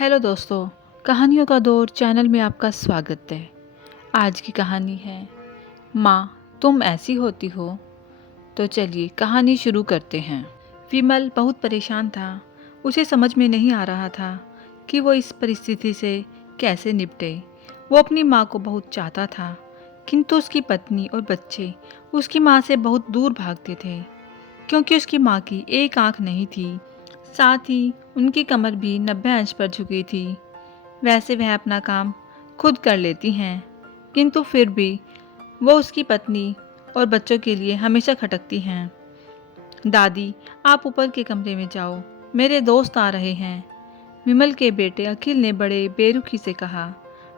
Hello दोस्तों, कहानियों का दौर चैनल में आपका स्वागत है। आज की कहानी है माँ तुम ऐसी होती हो। तो चलिए कहानी शुरू करते हैं। विमल बहुत परेशान था। उसे समझ में नहीं आ रहा था कि वो इस परिस्थिति से कैसे निपटे। वो अपनी माँ को बहुत चाहता था, किंतु उसकी पत्नी और बच्चे उसकी माँ से बहुत दूर भागते थे, क्योंकि उसकी माँ की एक आँख नहीं थी। साथ ही उनकी कमर भी 90 अंश पर झुकी थी। वैसे वह अपना काम खुद कर लेती हैं, किंतु फिर भी वो उसकी पत्नी और बच्चों के लिए हमेशा खटकती हैं। दादी, आप ऊपर के कमरे में जाओ, मेरे दोस्त आ रहे हैं, विमल के बेटे अखिल ने बड़े बेरुखी से कहा।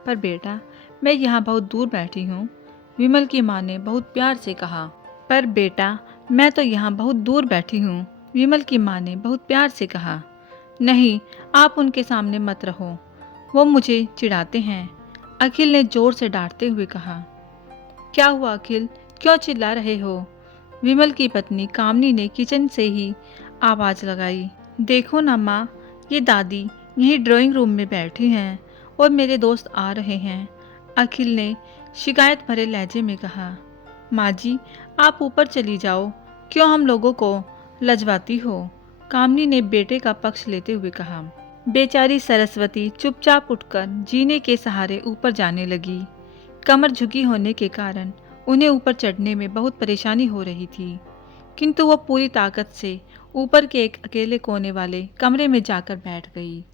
पर बेटा, मैं यहाँ बहुत दूर बैठी हूँ, विमल की माँ ने बहुत प्यार से कहा। पर बेटा, मैं तो यहाँ बहुत दूर बैठी हूँ, विमल की माँ ने बहुत प्यार से कहा। नहीं, आप उनके सामने मत रहो, वो मुझे चिढ़ाते हैं, अखिल ने जोर से डांटते हुए कहा। क्या हुआ अखिल, क्यों चिल्ला रहे हो? विमल की पत्नी कामनी ने किचन से ही आवाज लगाई। देखो ना माँ, ये दादी यहीं ड्राइंग रूम में बैठी हैं और मेरे दोस्त आ रहे हैं, अखिल ने शिकायत भरे लहजे में कहा। माँ जी, आप ऊपर चली जाओ, क्यों हम लोगों को लजवाती हो? कामनी ने बेटे का पक्ष लेते हुए कहा। बेचारी सरस्वती चुपचाप उठकर जीने के सहारे ऊपर जाने लगी। कमर झुकी होने के कारण उन्हें ऊपर चढ़ने में बहुत परेशानी हो रही थी, किंतु वो पूरी ताकत से ऊपर के एक अकेले कोने वाले कमरे में जाकर बैठ गई।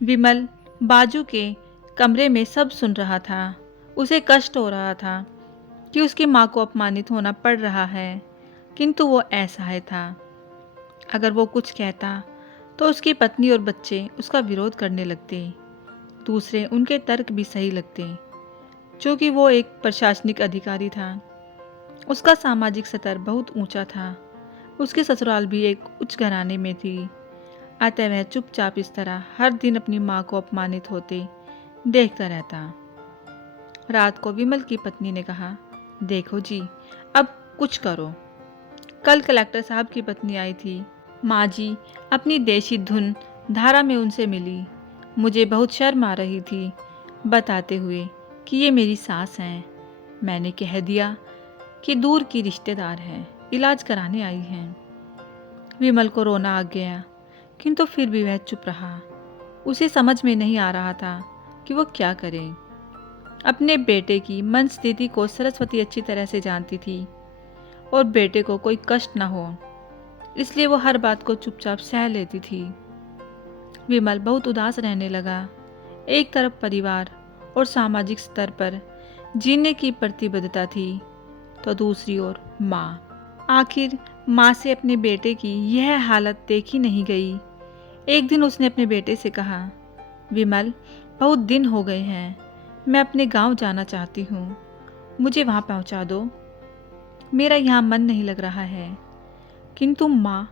विमल बाजू के कमरे में सब सुन रहा था। उसे कष्ट हो रहा था कि उसकी माँ को अपमानित होना पड़ रहा है, किंतु वो असहाय था। अगर वो कुछ कहता तो उसकी पत्नी और बच्चे उसका विरोध करने लगते। दूसरे उनके तर्क भी सही लगते, क्योंकि वो एक प्रशासनिक अधिकारी था। उसका सामाजिक स्तर बहुत ऊंचा था। उसकी ससुराल भी एक उच्च घराने में थी। अतः वह चुपचाप इस तरह हर दिन अपनी माँ को अपमानित होते देखता रहता। रात को विमल की पत्नी ने कहा, देखो जी, अब कुछ करो। कल कलेक्टर साहब की पत्नी आई थी। माँ जी अपनी देशी धुन धारा में उनसे मिली। मुझे बहुत शर्म आ रही थी बताते हुए कि ये मेरी सास हैं। मैंने कह दिया कि दूर की रिश्तेदार है, इलाज कराने आई हैं। विमल को रोना आ गया, किंतु फिर भी वह चुप रहा। उसे समझ में नहीं आ रहा था कि वो क्या करे। अपने बेटे की मन स्थिति को सरस्वती अच्छी तरह से जानती थी और बेटे को कोई कष्ट न हो, इसलिए वो हर बात को चुपचाप सह लेती थी। विमल बहुत उदास रहने लगा। एक तरफ परिवार और सामाजिक स्तर पर जीने की प्रतिबद्धता थी, तो दूसरी ओर माँ। आखिर माँ से अपने बेटे की यह हालत देखी नहीं गई। एक दिन उसने अपने बेटे से कहा, विमल, बहुत दिन हो गए हैं, मैं अपने गांव जाना चाहती हूँ, मुझे वहाँ पहुँचा दो। मेरा यहाँ मन नहीं लग रहा है। किंतु माँ,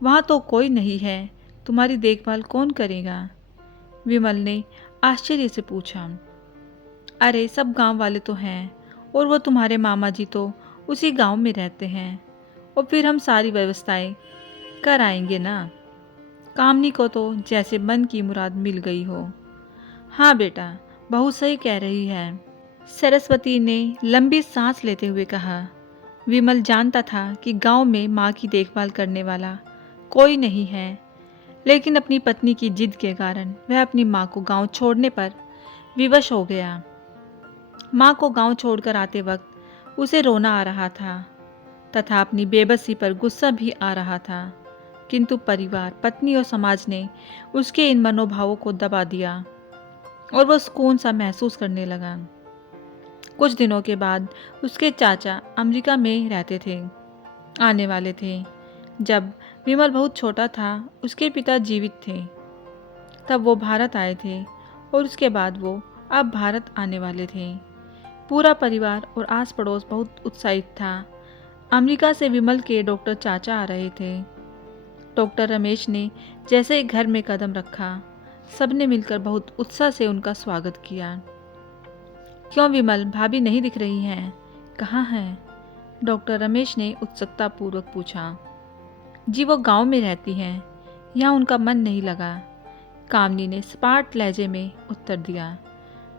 वहाँ तो कोई नहीं है, तुम्हारी देखभाल कौन करेगा? विमल ने आश्चर्य से पूछा। अरे सब गांव वाले तो हैं, और वो तुम्हारे मामा जी तो उसी गांव में रहते हैं, और फिर हम सारी व्यवस्थाएं कर आएंगे ना। कामनी को तो जैसे मन की मुराद मिल गई हो। हाँ बेटा, बहुत सही कह रही है, सरस्वती ने लंबी सांस लेते हुए कहा। विमल जानता था कि गांव में माँ की देखभाल करने वाला कोई नहीं है, लेकिन अपनी पत्नी की जिद के कारण वह अपनी माँ को गांव छोड़ने पर विवश हो गया। माँ को गांव छोड़कर आते वक्त उसे रोना आ रहा था तथा अपनी बेबसी पर गुस्सा भी आ रहा था, किंतु परिवार, पत्नी और समाज ने उसके इन मनोभावों को दबा दिया और वह सुकून सा महसूस करने लगा। कुछ दिनों के बाद उसके चाचा अमेरिका में रहते थे, आने वाले थे। जब विमल बहुत छोटा था, उसके पिता जीवित थे, तब वो भारत आए थे और उसके बाद वो अब भारत आने वाले थे। पूरा परिवार और आस पड़ोस बहुत उत्साहित था। अमेरिका से विमल के डॉक्टर चाचा आ रहे थे। डॉक्टर रमेश ने जैसे ही घर में कदम रखा, सबने मिलकर बहुत उत्साह से उनका स्वागत किया। क्यों विमल, भाभी नहीं दिख रही हैं? कहाँ हैं? डॉक्टर रमेश ने उत्सुकता पूर्वक पूछा। जी वो गांव में रहती हैं, यहाँ उनका मन नहीं लगा, कामनी ने सपाट लहजे में उत्तर दिया।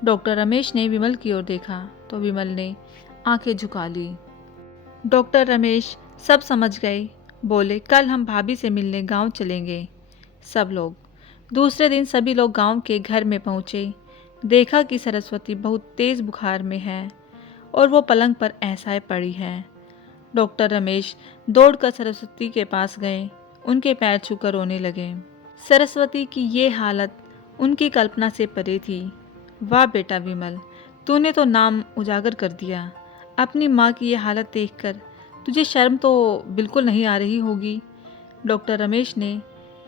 डॉक्टर रमेश ने विमल की ओर देखा तो विमल ने आंखें झुका ली। डॉक्टर रमेश सब समझ गए। बोले, कल हम भाभी से मिलने गांव चलेंगे। सब लोग दूसरे दिन सभी लोग गांव के घर में पहुंचे। देखा कि सरस्वती बहुत तेज बुखार में है और वो पलंग पर ऐसाए पड़ी है। डॉक्टर रमेश दौड़कर सरस्वती के पास गए, उनके पैर छूकर रोने लगे। सरस्वती की ये हालत उनकी कल्पना से परे थी। वाह बेटा विमल, तूने तो नाम उजागर कर दिया। अपनी माँ की ये हालत देखकर तुझे शर्म तो बिल्कुल नहीं आ रही होगी। डॉक्टर रमेश ने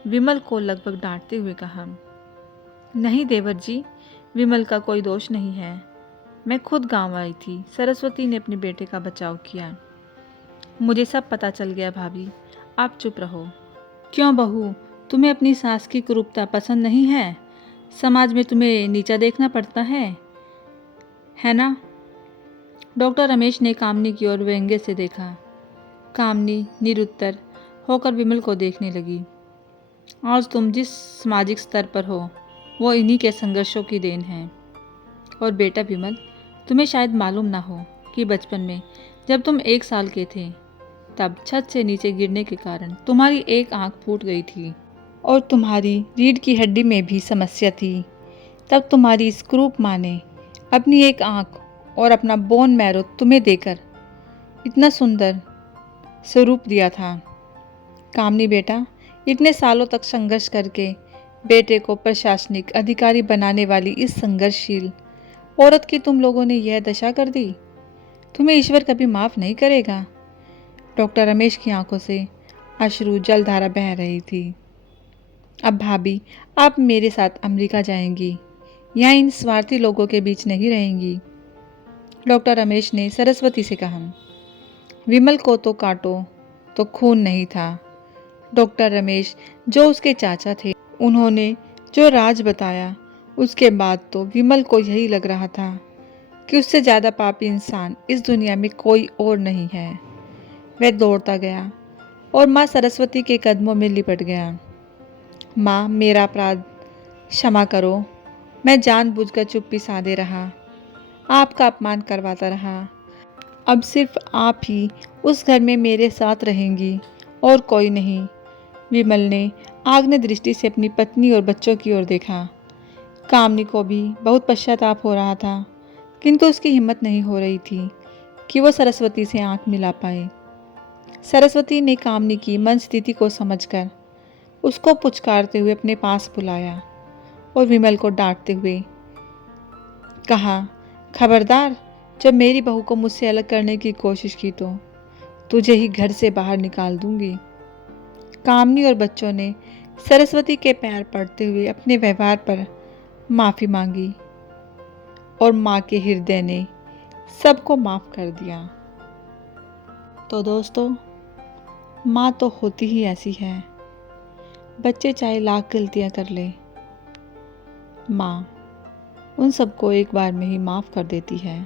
विमल को लगभग डांटते हुए कहा। नहीं देवर जी, विमल का कोई दोष नहीं है। मैं खुद गांव आई थी। सरस्वती ने अपने बेटे का बचाव किया। मुझे सब पता चल गया भाभी, आप चुप रहो। क्यों बहू, तुम्हें अपनी सास की कुरूपता पसंद नहीं है? समाज में तुम्हें नीचा देखना पड़ता है ना? डॉक्टर रमेश ने कामनी की ओर व्यंग्य से देखा। कामनी निरुत्तर होकर विमल को देखने लगी। आज तुम जिस सामाजिक स्तर पर हो वो इन्हीं के संघर्षों की देन है। और बेटा विमल, तुम्हें शायद मालूम ना हो कि बचपन में जब तुम 1 साल के थे तब छत से नीचे गिरने के कारण तुम्हारी एक आंख फूट गई थी और तुम्हारी रीढ़ की हड्डी में भी समस्या थी। तब तुम्हारी स्क्रूप माँ ने अपनी एक आंख और अपना बोन मैरो तुम्हें देकर इतना सुंदर स्वरूप दिया था। कामनी बेटा, इतने सालों तक संघर्ष करके बेटे को प्रशासनिक अधिकारी बनाने वाली इस संघर्षशील औरत की तुम लोगों ने यह दशा कर दी। तुम्हें ईश्वर कभी माफ़ नहीं करेगा। डॉक्टर रमेश की आंखों से अश्रु जलधारा बह रही थी। अब भाभी, आप मेरे साथ अमेरिका जाएंगी, यहाँ इन स्वार्थी लोगों के बीच नहीं रहेंगी। डॉक्टर रमेश ने सरस्वती से कहा। विमल को तो काटो तो खून नहीं था। डॉक्टर रमेश जो उसके चाचा थे, उन्होंने जो राज बताया उसके बाद तो विमल को यही लग रहा था कि उससे ज़्यादा पापी इंसान इस दुनिया में कोई और नहीं है। वह दौड़ता गया और माँ सरस्वती के कदमों में लिपट गया। माँ, मेरा अपराध क्षमा करो। मैं जानबूझकर चुप्पी साधे रहा, आपका अपमान करवाता रहा। अब सिर्फ आप ही उस घर में मेरे साथ रहेंगी और कोई नहीं। विमल ने आग्ने दृष्टि से अपनी पत्नी और बच्चों की ओर देखा। कामनी को भी बहुत पश्चाताप हो रहा था, किंतु उसकी हिम्मत नहीं हो रही थी कि वो सरस्वती से आंख मिला पाए। सरस्वती ने कामनी की मन स्थिति को समझकर उसको पुचकारते हुए अपने पास बुलाया और विमल को डांटते हुए कहा, खबरदार, जब मेरी बहू को मुझसे अलग करने की कोशिश की तो तुझे ही घर से बाहर निकाल दूंगी। कामनी और बच्चों ने सरस्वती के पैर पड़ते हुए अपने व्यवहार पर माफ़ी मांगी और माँ के हृदय ने सबको माफ़ कर दिया। तो दोस्तों, माँ तो होती ही ऐसी है। बच्चे चाहे लाख गलतियाँ कर ले, माँ उन सबको एक बार में ही माफ़ कर देती है।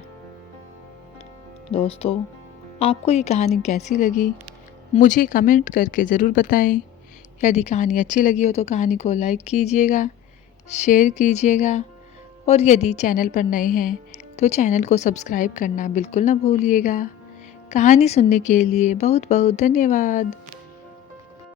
दोस्तों, आपको ये कहानी कैसी लगी मुझे कमेंट करके ज़रूर बताएं। यदि कहानी अच्छी लगी हो तो कहानी को लाइक कीजिएगा, शेयर कीजिएगा और यदि चैनल पर नए हैं तो चैनल को सब्सक्राइब करना बिल्कुल ना भूलिएगा। कहानी सुनने के लिए बहुत बहुत धन्यवाद।